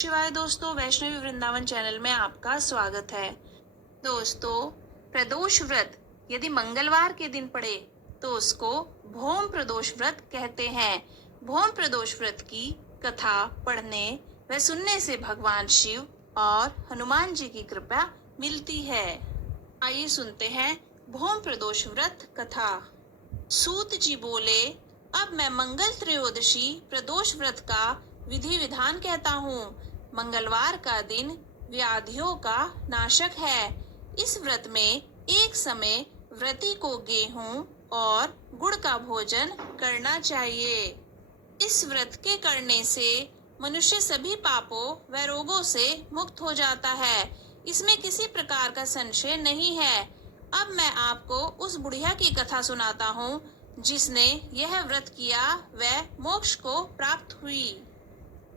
शिवाय दोस्तों, वैष्णवी वृंदावन चैनल में आपका स्वागत है। दोस्तों, प्रदोष व्रत यदि मंगलवार के दिन पड़े तो उसको भौम प्रदोष व्रत कहते हैं। भौम प्रदोष व्रत की कथा पढ़ने व सुनने से भगवान शिव और हनुमान जी की कृपा मिलती है। आइए सुनते हैं भौम प्रदोष व्रत कथा। सूत जी बोले, अब मैं मंगल त्रयोदशी प्रदोष व्रत का विधि विधान कहता हूँ। मंगलवार का दिन व्याधियों का नाशक है। इस व्रत में एक समय व्रती को गेहूं और गुड़ का भोजन करना चाहिए। इस व्रत के करने से मनुष्य सभी पापों व रोगों से मुक्त हो जाता है। इसमें किसी प्रकार का संशय नहीं है। अब मैं आपको उस बुढ़िया की कथा सुनाता हूँ जिसने यह व्रत किया व मोक्ष को प्राप्त हुई।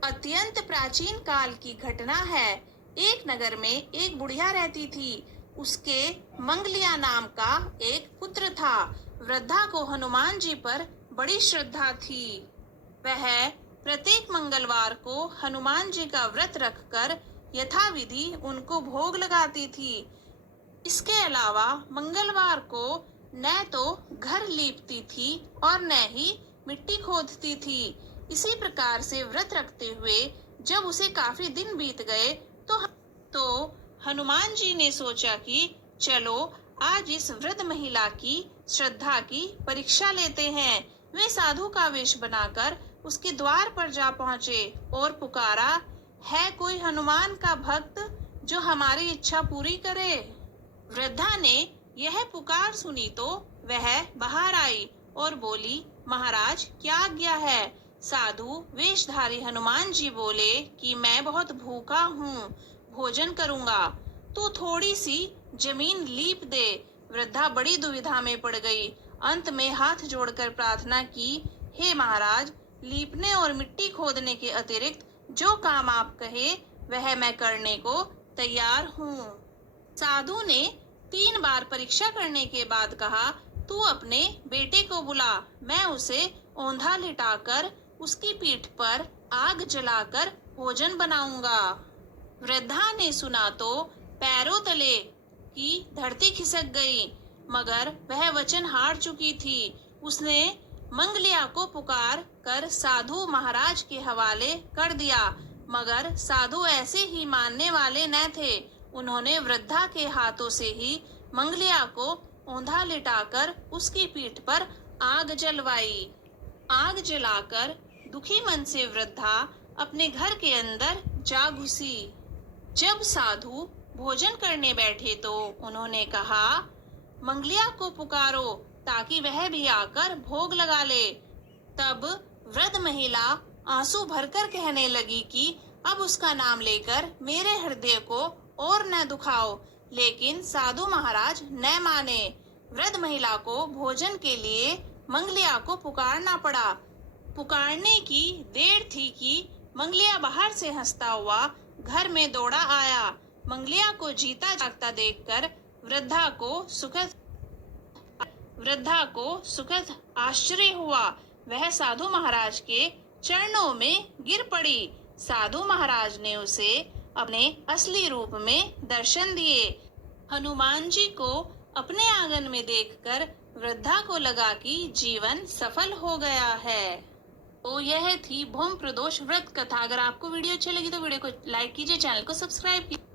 अत्यंत प्राचीन काल की घटना है। एक नगर में एक बुढ़िया रहती थी। उसके मंगलिया नाम का एक पुत्र था। वृद्धा को हनुमान जी पर बड़ी श्रद्धा थी। वह प्रत्येक मंगलवार को हनुमान जी का व्रत रखकर यथाविधि उनको भोग लगाती थी। इसके अलावा मंगलवार को न तो घर लीपती थी और न ही मिट्टी खोदती थी। इसी प्रकार से व्रत रखते हुए जब उसे काफी दिन बीत गए तो हनुमान जी ने सोचा कि चलो आज इस वृद्ध महिला की श्रद्धा की परीक्षा लेते हैं। वे साधु का वेश बनाकर उसके द्वार पर जा पहुंचे और पुकारा, है कोई हनुमान का भक्त जो हमारी इच्छा पूरी करे। वृद्धा ने यह पुकार सुनी तो वह बाहर आई और बोली, महाराज क्या आज्ञा है। साधु वेशधारी हनुमान जी बोले कि मैं बहुत भूखा हूँ, भोजन करूँगा, तू थोड़ी सी जमीन लीप दे। वृद्धा बड़ी दुविधा में पड़ गई। अंत में हाथ जोड़कर प्रार्थना की, हे महाराज, लीपने और मिट्टी खोदने के अतिरिक्त जो काम आप कहे वह मैं करने को तैयार हूँ। साधु ने 3 बार परीक्षा करने के बाद कहा, तू अपने बेटे को बुला, मैं उसे औंधा लिटाकर उसकी पीठ पर आग जलाकर भोजन बनाऊंगा। वृद्धा ने सुना तो पैरों तले की धरती खिसक गई, मगर वह वचन हार चुकी थी। उसने मंगलिया को पुकार कर साधु महाराज के हवाले कर दिया, मगर साधु ऐसे ही मानने वाले न थे। उन्होंने वृद्धा के हाथों से ही मंगलिया को औंधा लिटाकर उसकी पीठ पर आग जलवाई। आग जलाकर दुखी मन से वृद्धा अपने घर के अंदर जा घुसी। जब साधु भोजन करने बैठे तो उन्होंने कहा, मंगलिया को पुकारो ताकि वह भी आकर भोग लगा ले। तब वृद्ध महिला आंसू भरकर कहने लगी कि अब उसका नाम लेकर मेरे हृदय को और न दुखाओ। लेकिन साधु महाराज न माने। वृद्ध महिला को भोजन के लिए मंगलिया को पुकारना पड़ा। पुकारने की देर थी कि मंगलिया बाहर से हंसता हुआ घर में दौड़ा आया। मंगलिया को जीता जागता देखकर वृद्धा को सुखद आश्चर्य हुआ। वह साधु महाराज के चरणों में गिर पड़ी। साधु महाराज ने उसे अपने असली रूप में दर्शन दिए। हनुमान जी को अपने आंगन में देखकर वृद्धा को लगा कि जीवन सफल हो गया है। तो यह थी भौम प्रदोष व्रत कथा। अगर आपको वीडियो अच्छी लगी तो वीडियो को लाइक कीजिए, चैनल को सब्सक्राइब कीजिए।